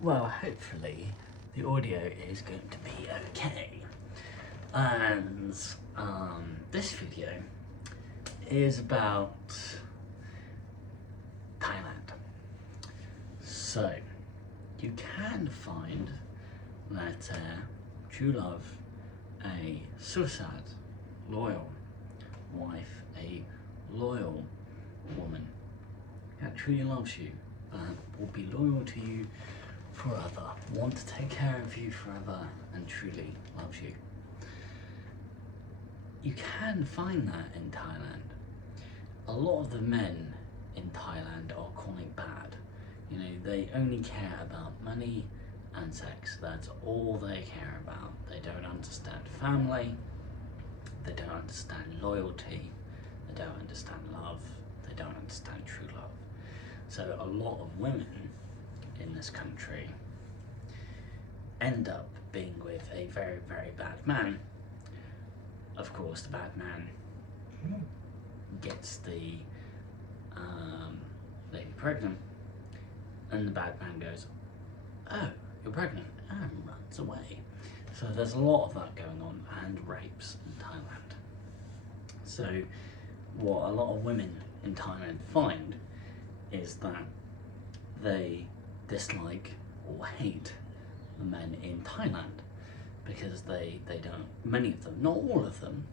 Well, hopefully the audio is going to be okay. And this video is about Thailand. So you can find that true love, a suicide, loyal wife, a loyal woman that truly loves you, that will be loyal to you forever, want to take care of you forever, and truly loves you. You can find that in Thailand. A lot of the men in Thailand are quite bad. You know, they only care about money and sex. That's all they care about. They don't understand family. They don't understand loyalty. They don't understand love. They don't understand true love. So a lot of women in this country end up being with a very, very bad man. Of course, the bad man gets the lady pregnant, and the bad man goes, "Oh, you're pregnant," and runs away. So there's a lot of that going on, and rapes in Thailand. So what a lot of women in Thailand find is that they dislike or hate the men in Thailand because they don't, many of them, not all of them,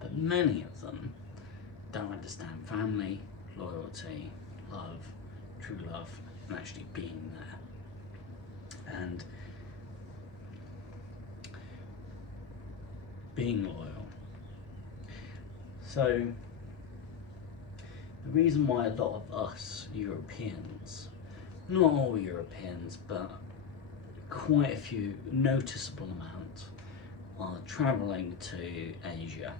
but many of them don't understand family, loyalty, love, true love, and actually being there. And being loyal. So the reason why a lot of us Europeans, not all Europeans, but quite a few, noticeable amount, are travelling to Asia,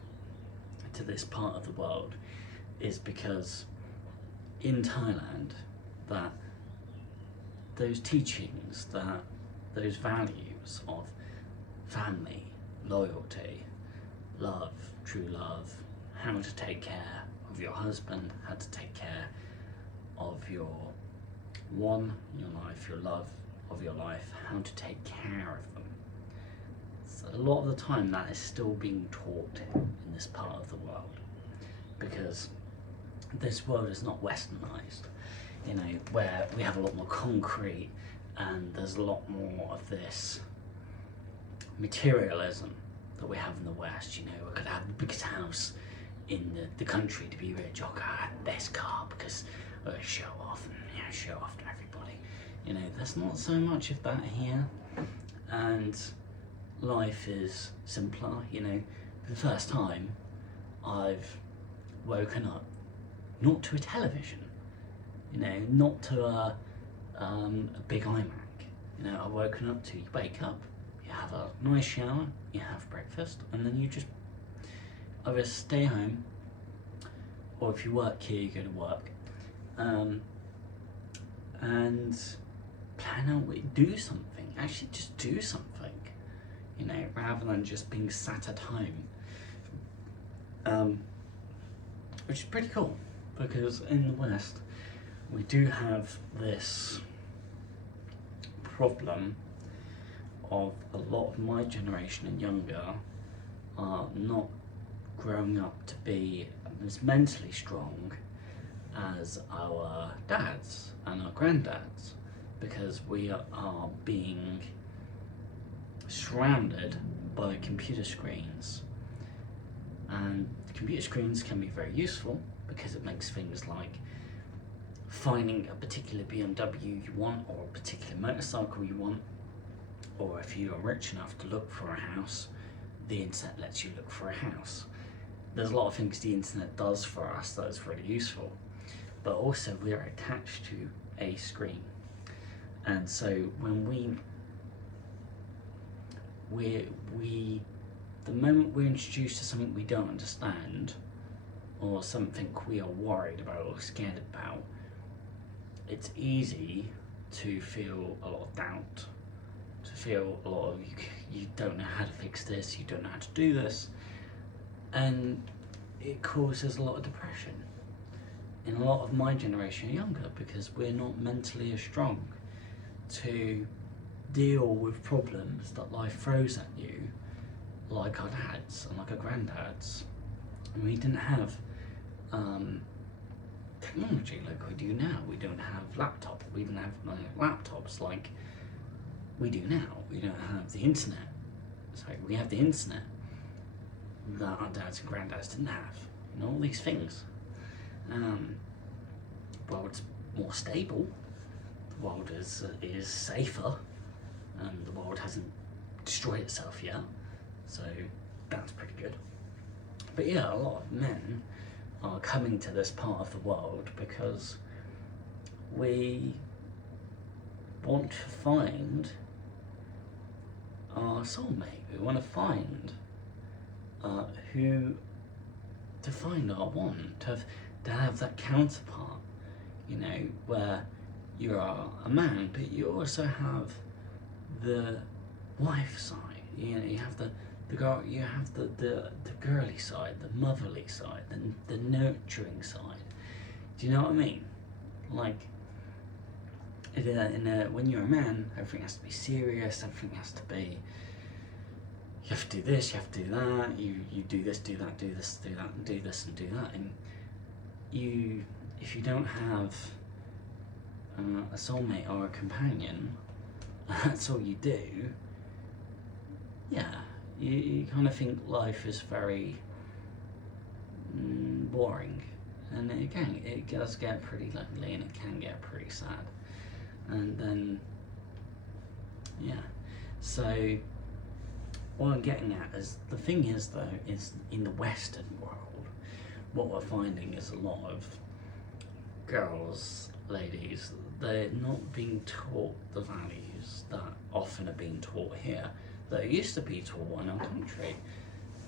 to this part of the world, is because in Thailand, that those teachings, that those values of family, loyalty, love, true love, how to take care of your husband, how to take care of your life, your love of your life, how to take care of them. So a lot of the time that is still being taught in this part of the world, because this world is not westernized, you know, where we have a lot more concrete and there's a lot more of this materialism that we have in the West. You know, we're going to have the biggest house in the country to be rich, or have the best car because we're going to show off and, you know, show off to everybody. You know, there's not so much of that here, and life is simpler. You know, for the first time I've woken up not to a television, you know, not to a big iMac. You know, I've woken up to, you wake up, you have a nice shower, you have breakfast, and then you just either stay home, or if you work here, you go to work, and plan out what you do something, actually just do something, you know, rather than just being sat at home, which is pretty cool, because in the West, we do have this problem of a lot of my generation and younger are not growing up to be as mentally strong as our dads and our granddads, because we are being surrounded by computer screens, and computer screens can be very useful because it makes things like finding a particular BMW you want, or a particular motorcycle you want, or if you are rich enough to look for a house, the internet lets you look for a house. There's a lot of things the internet does for us that is really useful, but also we are attached to a screen. And so when the moment we're introduced to something we don't understand, or something we are worried about or scared about, it's easy to feel a lot of doubt, to feel a lot of you don't know how to fix this, you don't know how to do this, and it causes a lot of depression in a lot of my generation and younger, because we're not mentally as strong to deal with problems that life throws at you, like our dads and like our granddads. And we didn't have technology like we do now. We don't have laptops. We didn't have laptops like we do now. We don't have the internet. Sorry, we have the internet that our dads and granddads didn't have. You know, all these things. The world's more stable. The world is safer, and the world hasn't destroyed itself yet. So that's pretty good. But yeah, a lot of men are coming to this part of the world because we want to find our soulmate. We want to find to find our one, to have that counterpart, you know, where you are a man, but you also have the wife side. You know, you have the girl, you have the girly side, the motherly side, the nurturing side. Do you know what I mean? Like, when you're a man, everything has to be serious. Everything has to be. You have to do this. You have to do that. You do this, do that, do this, do that, and do this and do that. And if you don't have a soulmate or a companion, that's all you do. Yeah. You kind of think life is very boring, and it does get pretty lonely, and it can get pretty sad, and then yeah. So what I'm getting at is, the thing is though, is in the Western world, what we're finding is a lot of girls, ladies, they're not being taught the values that often are being taught here, that used to be taught in our country.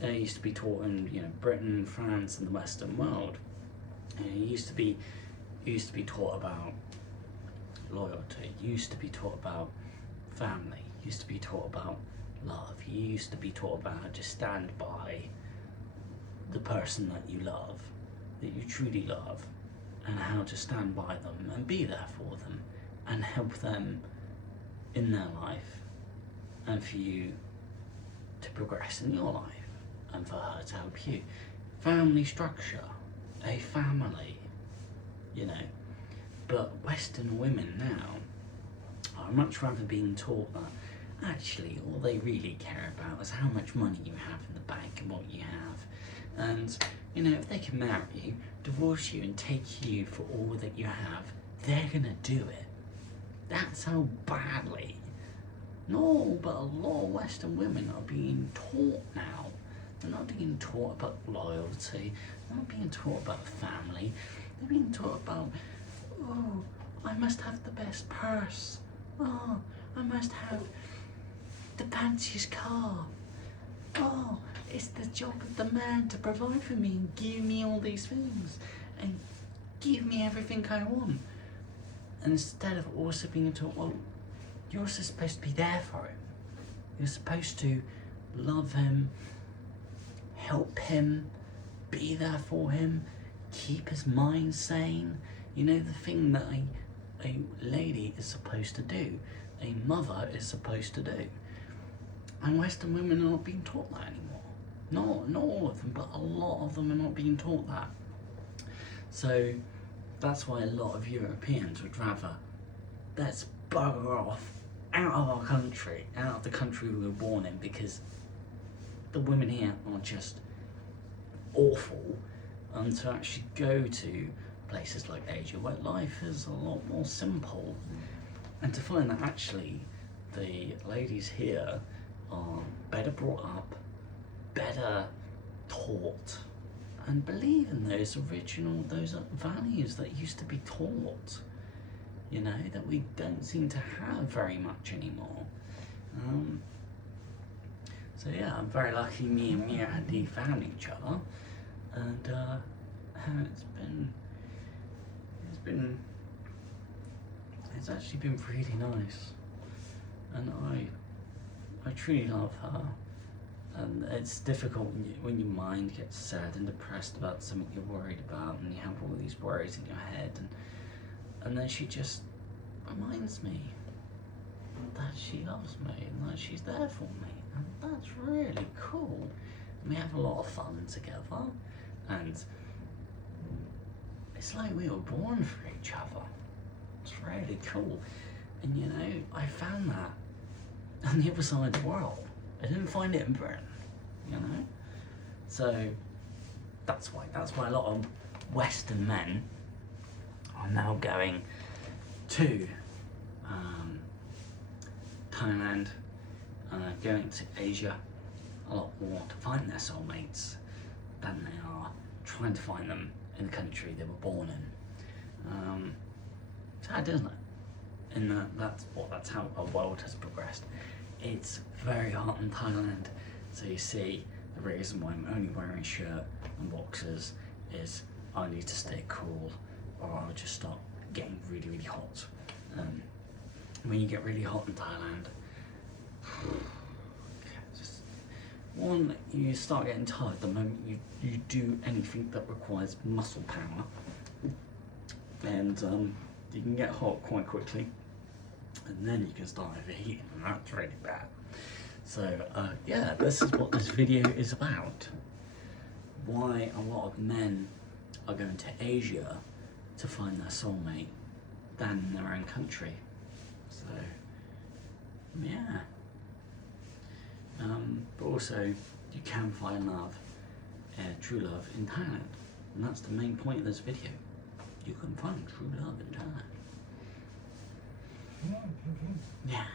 It used to be taught in, you know, Britain, France, and the Western world. And it used to be taught about loyalty. It used to be taught about family. It used to be taught about love. You used to be taught about how to stand by the person that you love, that you truly love, and how to stand by them and be there for them and help them in their life, and for you to progress in your life, and for her to help you. Family structure, a family, you know. But Western women now are much rather being taught that actually all they really care about is how much money you have in the bank and what you have. And, you know, if they can marry you, divorce you, and take you for all that you have, they're gonna do it. That's how badly. No, but a lot of Western women are being taught now. They're not being taught about loyalty. They're not being taught about family. They're being taught about, oh, I must have the best purse. Oh, I must have the fanciest car. Oh, it's the job of the man to provide for me and give me all these things and give me everything I want. And instead of also being taught, well, you're also supposed to be there for him. You're supposed to love him, help him, be there for him, keep his mind sane. You know, the thing that a lady is supposed to do, a mother is supposed to do. And Western women are not being taught that anymore. Not all of them, but a lot of them are not being taught that. So that's why a lot of Europeans would rather, let's bugger off out of our country, out of the country we were born in, because the women here are just awful, and to actually go to places like Asia where life is a lot more simple, and to find that actually the ladies here are better brought up, better taught, and believe in those values that used to be taught, you know, that we don't seem to have very much anymore. So yeah, I'm very lucky me and Meeyaradee found each other, and it's actually been really nice, and I truly love her. And it's difficult when your mind gets sad and depressed about something you're worried about, and you have all these worries in your head, and then she just reminds me that she loves me and that she's there for me, and that's really cool. We have a lot of fun together, and it's like we were born for each other. It's really cool. And you know, I found that on the other side of the world. I didn't find it in Britain, you know? So that's why a lot of Western men are now going to Thailand, going to Asia a lot more to find their soulmates than they are trying to find them in the country they were born in. Sad, isn't it? And that's how our world has progressed. It's very hot in Thailand, so you see the reason why I'm only wearing a shirt and boxers is I need to stay cool, or I'll just start getting really, really hot. When you get really hot in Thailand, one, you start getting tired the moment you do anything that requires muscle power, and you can get hot quite quickly, and then you can start overheating, and that's really bad. So yeah, this is what this video is about. Why a lot of men are going to Asia to find their soulmate than in their own country. So yeah. But also, you can find love, true love in Thailand. And that's the main point of this video. You can find true love in Thailand. Yeah.